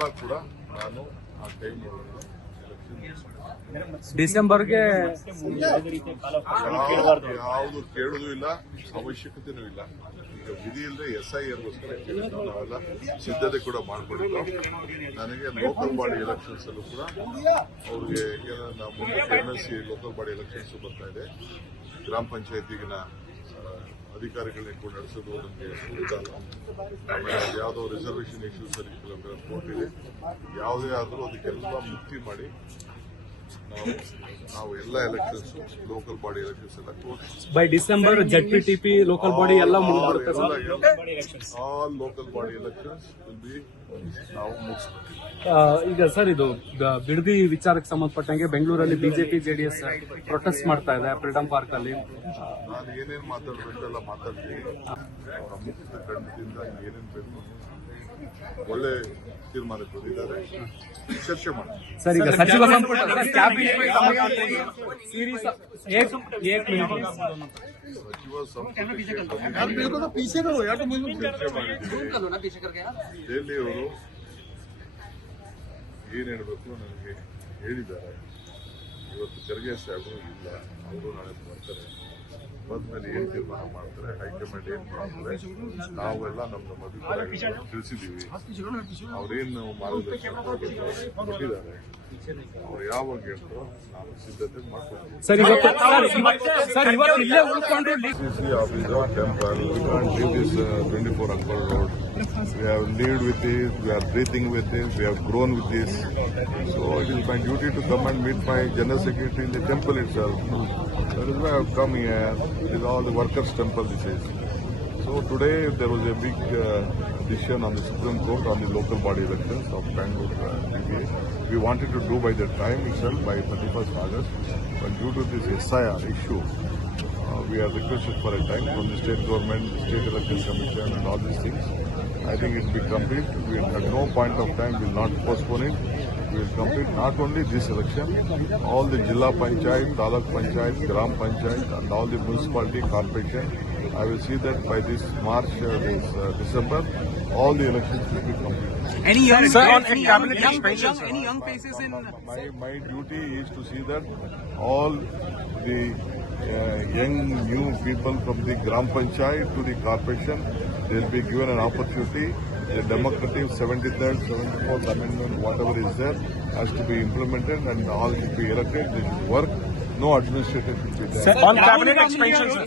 ಎಲ್ಲ ಕೂಡ ನಾನು ಆ ಟೈಮ್ ಡಿಸೆಂಬರ್ಗೆ ಯಾವುದು ಕೇಳುದು ಇಲ್ಲ, ಅವಶ್ಯಕತೆನೂ ಇಲ್ಲ. ಈಗ ವಿಧಿ ಇಲ್ಲದೆ SIRಗೋಸ್ಕರ ನಾವೆಲ್ಲ ಸಿದ್ಧತೆ ಕೂಡ ಮಾಡಿಕೊಂಡಿದ್ದು. ನನಗೆ ಲೋಕಲ್ ಬಾಡಿ ಎಲೆಕ್ಷನ್ಸ್ ಅಲ್ಲೂ ಕೂಡ ಅವ್ರಿಗೆ ಮುಂದೆ MLC ಲೋಕಲ್ ಬಾಡಿ ಎಲೆಕ್ಷನ್ಸ್ ಬರ್ತಾ ಇದೆ. ಗ್ರಾಮ ಪಂಚಾಯತಿಗಿನ ಅಧಿಕಾರಿಗಳನ್ನ ಕೂಡ ನಡೆಸೋದು ನಮಗೆ ಗೊತ್ತಲ್ಲ. ಆಮೇಲೆ ಯಾವುದೋ ರಿಸರ್ವೇಷನ್ ಇಶ್ಯೂಸ್ ಅಲ್ಲಿ ಕೋರ್ಟ್ ಇದೆ. ಯಾವುದೇ ಆದರೂ ಅದಕ್ಕೆಲ್ಲ ಮುಕ್ತಿ ಮಾಡಿ ನಾವು ಎಲ್ಲ ಎಲೆಕ್ಷನ್ಸ್ ಲೋಕಲ್ ಬಾಡಿ ಎಲೆಕ್ಷನ್ಸ್ ಎಲ್ಲ by December ZPTP local body ಎಲ್ಲ ಮುಗಿದ್ಬಿಡುತ್ತೆ. All local body elections will be ನಾವು ಮುಗಿಸ್ತೀವಿ. ಈಗ ಸರ್, ಇದು ಬಿಡದಿ ವಿಚಾರಕ್ಕೆ ಸಂಬಂಧಪಟ್ಟಂಗೆ ಬೆಂಗಳೂರಲ್ಲಿ BJP JDS ಪ್ರೊಟೆಸ್ಟ್ ಮಾಡ್ತಾ ಇದೆ ಫ್ರೀಡಂ ಪಾರ್ಕ್ ಅಲ್ಲಿ. ನಾನು ಏನೇನು ಮಾತಾಡಬೇಕೆಲ್ಲ ಮಾತಾಡ್ತೀನಿ. ಅವರ ಮುಕ್ತ ಖಂಡದಿಂದ ಏನೇನು ಬೇಕು ಒಳ್ಳೆ ತೀರ್ಮಾನ ಕೊಟ್ಟಿದ್ದಾರೆ, ಚರ್ಚೆ ಮಾಡಿ. ಸರ್, ಈಗ ಸಚಿವ ಸಂಪುಟ ದೆಹಲಿ ಅವರು ಏನ್ ಹೇಳಬೇಕು ನನಗೆ ಹೇಳಿದ್ದಾರೆ. ಇವತ್ತು ಖರ್ಗೆ ಸಾಹೇಬರು ಇಲ್ಲ, ಅವರು ನಾಳೆ ಬರ್ತಾರೆ. ಬಂದ್ಮೇಲೆ ಏನ್ ತೀರ್ಮಾನ ಮಾಡ್ತಾರೆ, ಹೈಕಮಾಂಡ್ ಏನ್ ಮಾಡ್ತಾರೆ, ನಾವೆಲ್ಲ ನಮ್ಮ ಅಭಿಪ್ರಾಯ ತಿಳಿಸಿದೀವಿ. ಅವ್ರೇನು ಮಾರ್ಗದರ್ಶನ ಕೊಟ್ಟಿದ್ದಾರೆ, ಅವ್ರು ಯಾವಾಗ ಹೇಳ್ತಾರೋ ನಾವು ಸಿದ್ಧತೆ ಮಾಡ್ತೀವಿ. Temple 24 Angkor Road. We have lived with this, we are breathing with this, we have grown with this. So it is my duty to come and meet my General Secretary in the temple itself. That is why I have come here. It is all the workers' temple, this is. So today there was a big decision on the Supreme Court on the local body elections of Bangalore PPA. We wanted to do by the time itself, by 31st August. But due to this SIR issue, we are requested for a time from the state government, state election commission and all these things. I think it will be complete. We will at no point of time will not postpone it. We will complete not only this election, all the Jilla Panchayat, Taluk Panchayat, Gram Panchayat and all the municipality corporation. I will see that by this March, this December, all the elections will be completed. Any young faces in... My duty is to see that all the young new people from the Gram Panchayat to the corporation, they will be given an opportunity. The democratic 73rd, 74th amendment, whatever is there, has to be implemented and all should be elected. They should work. No administrative should be there. On cabinet expansion, sir.